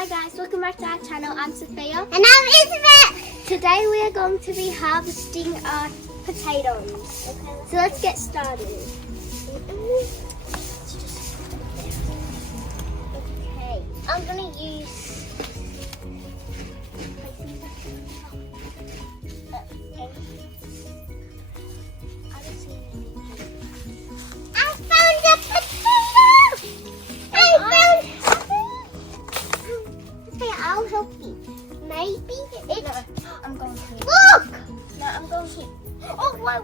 Hi guys, welcome back to our channel. I'm Sophia. And I'm Isabel. Today we are going to be harvesting our potatoes. So let's get started. Okay, I'm going to use... I found a potato. Okay, I'll help you. Maybe it's... No, I'm going to. Look! No, I'm going to. Oh, whoa,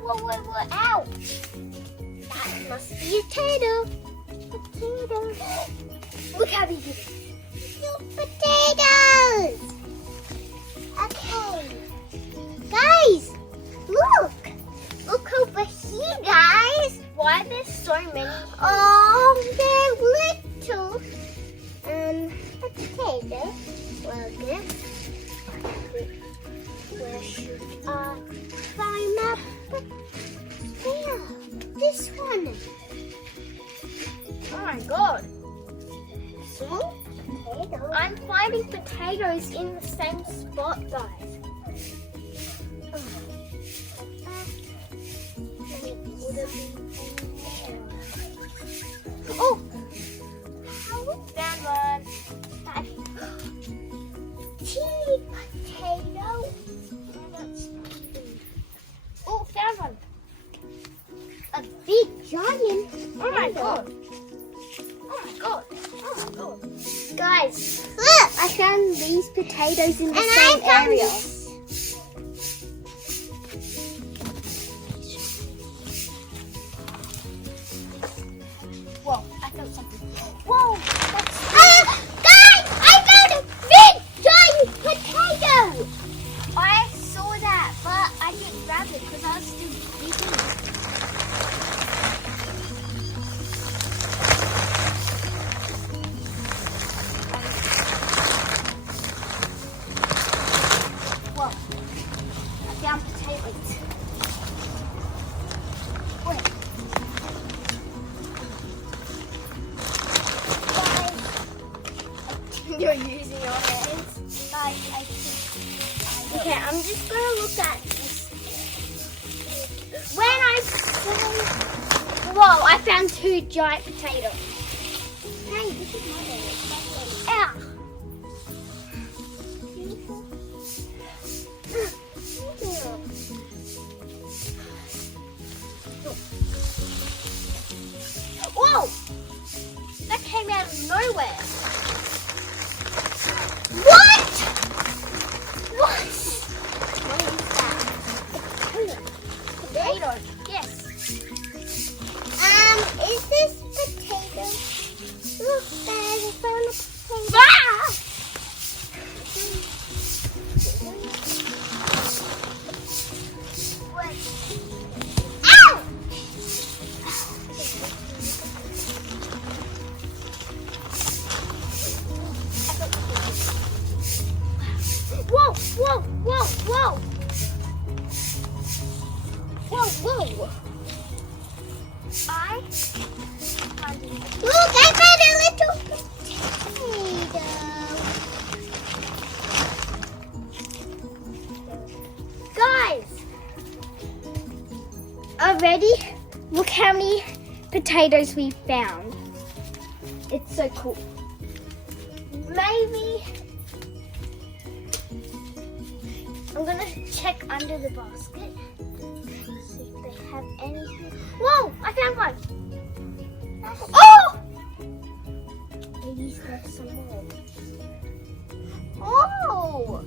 ow! That must be a potato. Potato. Look how big it is. Two potatoes. Okay. Guys, look. Look over here, guys. Why are there so many? Oh, they're little. Potato. Well, good. Where should I find my potato? This one. Oh my god. Small potato. I'm finding potatoes in the same spot, guys. Oh! Found one. Teeny potato. Oh, found one. A big giant. Oh my god. Oh my god. Oh my god. Guys, Look. I found these potatoes in the And I same found area. this. Whoa, I found something. Whoa, that's... Guys, I found a big giant potato. I saw that, but I didn't grab it because I was still digging. Whoa, I found potatoes. Wait. Guys, you're using your hands. Guys, I think... Okay, I'm just gonna look at this. When I say, whoa, I found two giant potatoes. Hey, this is my baby. Ow. Whoa! That came out of nowhere. What? What? What is that? Potato. Yes. Is this potato? Look, guys, I found a potato. Ah! Ow! Whoa, whoa, whoa, whoa. Whoa. I found it. Look, I found a little potato. Guys, already, look how many potatoes we found. It's so cool. Maybe I'm gonna check under the basket, see if they have anything. Whoa, I found one. Oh! Maybe there's some more. Oh!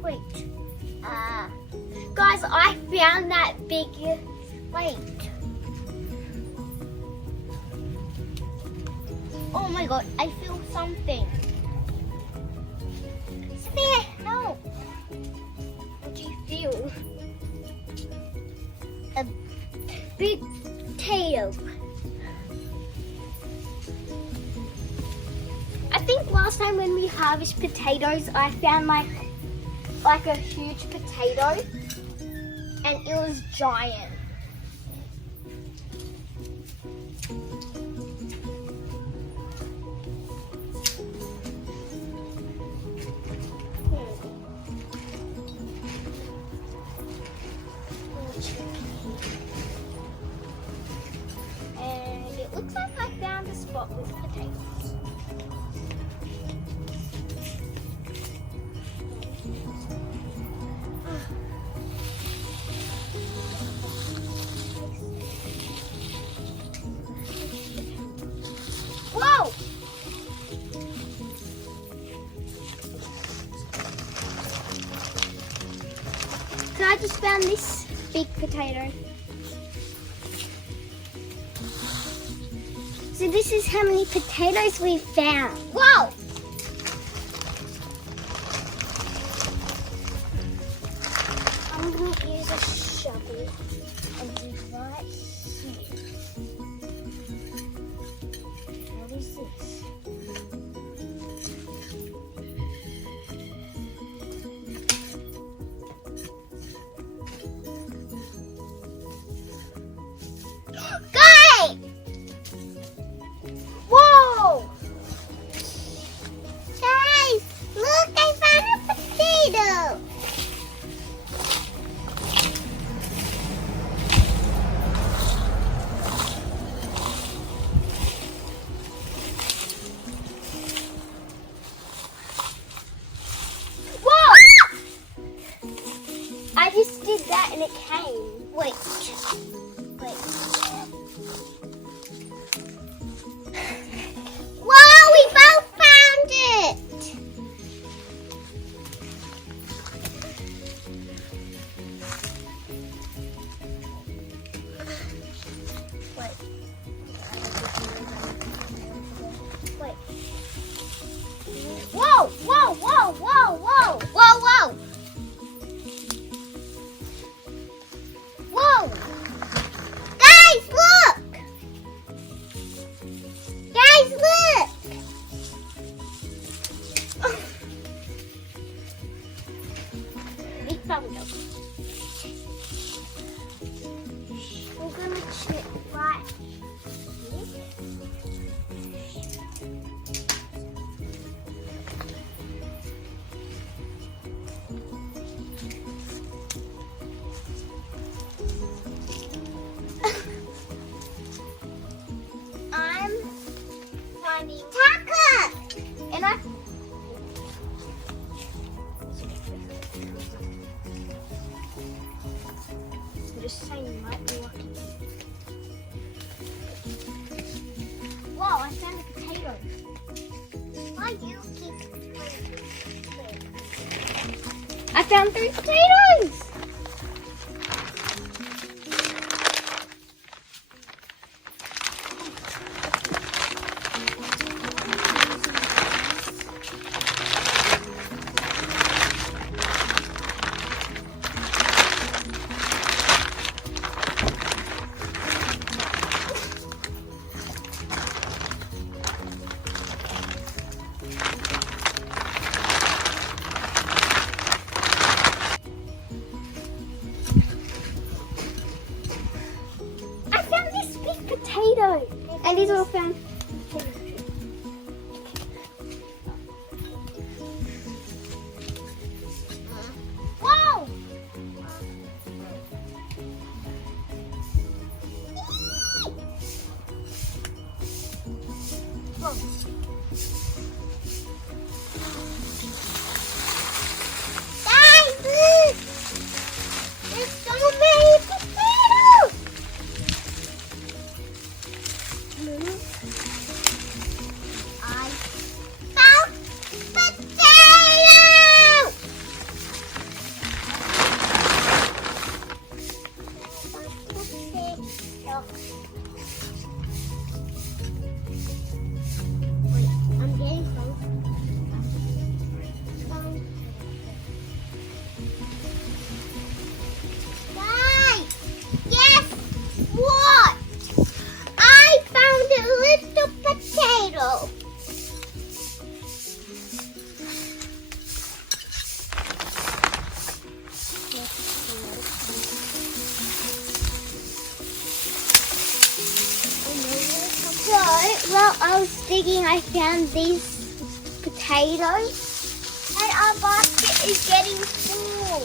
Wait. Guys, I found that big. Wait. Oh my god, I feel something. Spare, no. What do you feel? A big potato. I think last time when we harvest potatoes, I found like a huge potato, and it was giant. but with potatoes. Whoa! So I just found this big potato. So this is how many potatoes we found. Whoa! I'm going to use a shovel and dig right here. What is this? Got it! Whoa! Guys, look, I found a potato. Whoa! I just did that and it came. Wait. Wow, we both found it. Wait. Whoa! Whoa! Whoa! Whoa! Whoa! Whoa! Whoa! Whoa! Guys, look. Guys, look. We found them. I'm gonna check right here. I'm finding Taka. and I I'm just saying you might be lucky. Wow, I found a potato. Why you keep I found 3 potatoes! I found this big potato! And these all found Whoa! Guys, look. There's so many potatoes. I found potato. Wait, I'm getting close. Guys, guess what? I found a little potato. So, while I was digging, I found these potatoes, and our basket is getting full.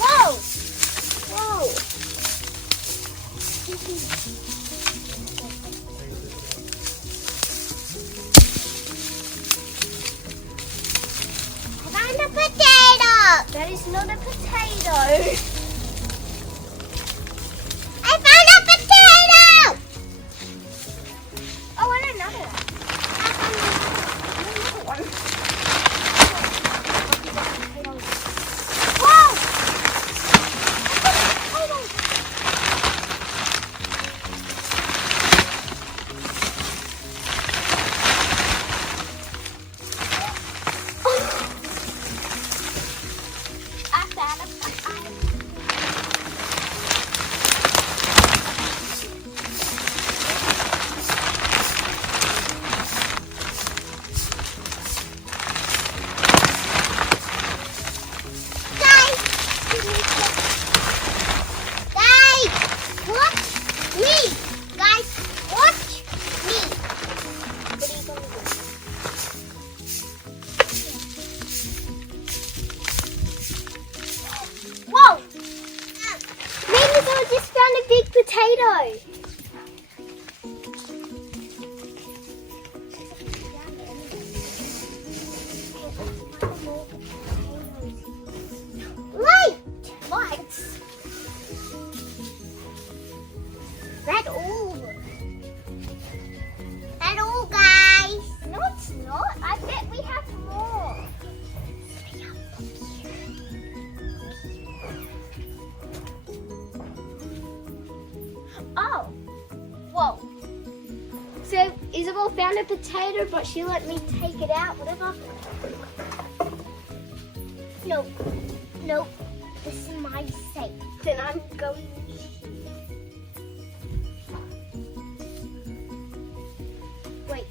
Whoa! Whoa! found a potato. That is not a potato. I found a potato. Oh, and another one. Another one. Whoa! I found a potato. Guys, watch me. Guys, watch me. What are you going to do? Whoa! Maybe I just found a big potato. Light. Lights. That all. That all, guys. No, it's not. I bet we have more. Oh. Whoa. So Isabel found a potato, but she let me take it out, whatever. No, no. This is my safe. Then I'm going. Wait.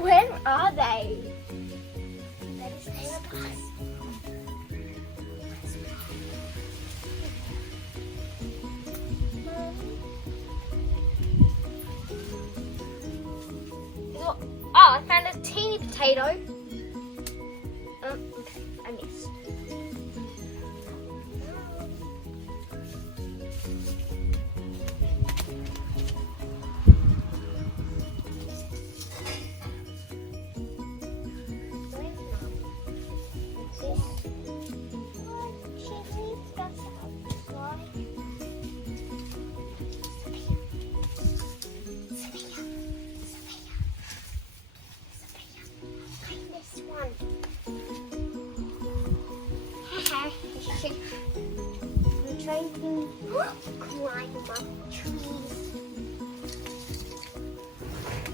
Where are they? That is my box. Oh, I found a teeny potato. Okay, I missed. She leaves us outside. Find this one. I'm trying to climb up trees.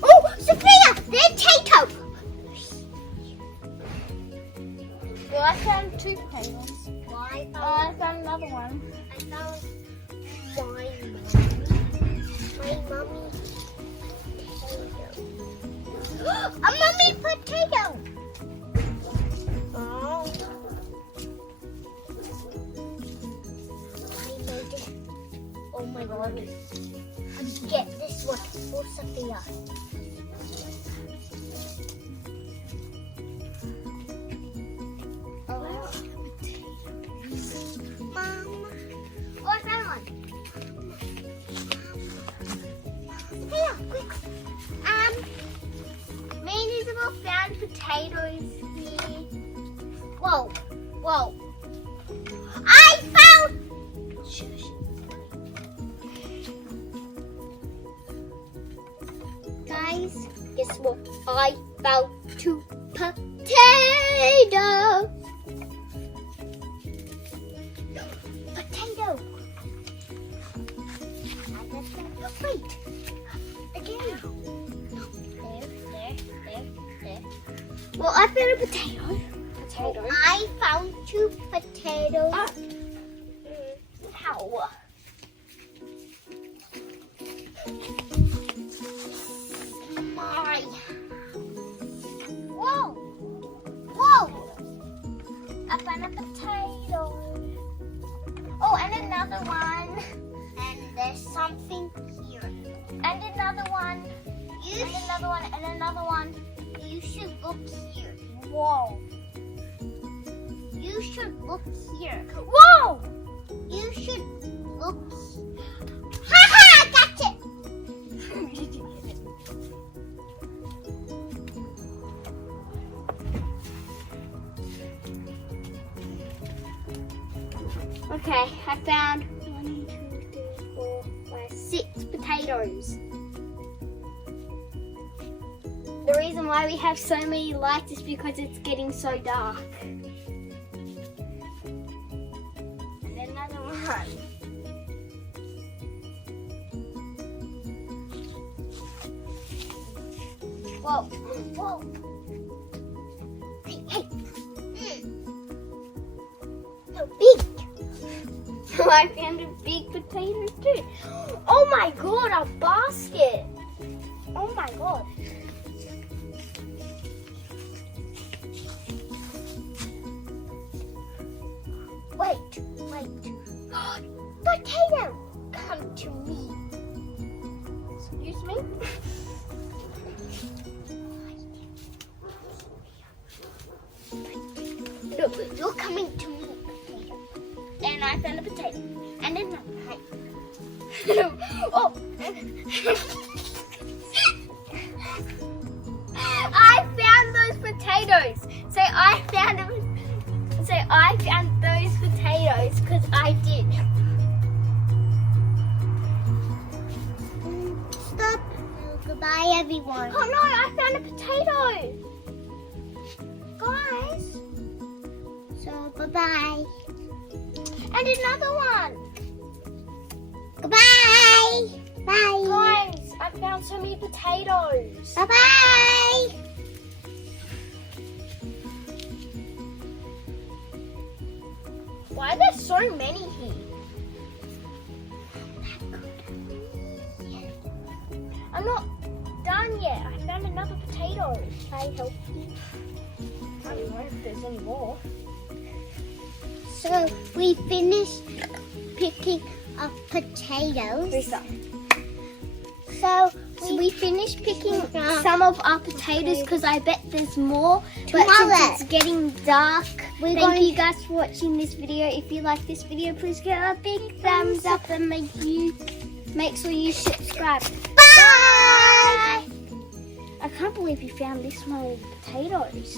Oh, Sophia! Potato! Well, I found two potatoes. Why? I found another one. I found my mommy potato. A mommy potato! Oh. I made it. Oh my god. Get this one for Sophia. Oh. Mama. Oh, I found one. Sophia, quick. Me and Isabel found potatoes here. Whoa, whoa. I found. Shush. Guys, guess what? I found two potatoes. Potato. Wait. Again. There. Well, I found a potato. Potato. I found two potatoes. How? My. Whoa! Whoa! I found a potato. Oh, and another one. And there's something here. And another one. You, And another one. And another one. you should look here. Whoa. You should look here. Whoa! You should Okay, I found 1, 2, 3, 4, 5, 6 potatoes. The reason why we have so many lights is because it's getting so dark. And then another one. Whoa, whoa. Hey. So big. I found a big potato too. Oh my god, a basket. Oh my god. Wait. Potato, come to me. Excuse me? Look, you're coming to me, potato. And I found a potato. And then Oh! I found those potatoes. So I found those potatoes because I did. stop. Goodbye, everyone. Oh no, I found a potato. Guys. So bye-bye. And another one. Goodbye. Bye. Guys, I found so many potatoes. Bye-bye. Why are there so many here? I'm not done yet. I found another potato. Can I help you? I don't know if there's any more. So we finished picking up potatoes. Risa. So We finished picking some of our potatoes because I bet there's more. But Tomorrow. since it's getting dark, We're thank going- you guys for watching this video. If you like this video, please give it a big thumbs up and make sure you subscribe. Bye. I can't believe you found this many potatoes.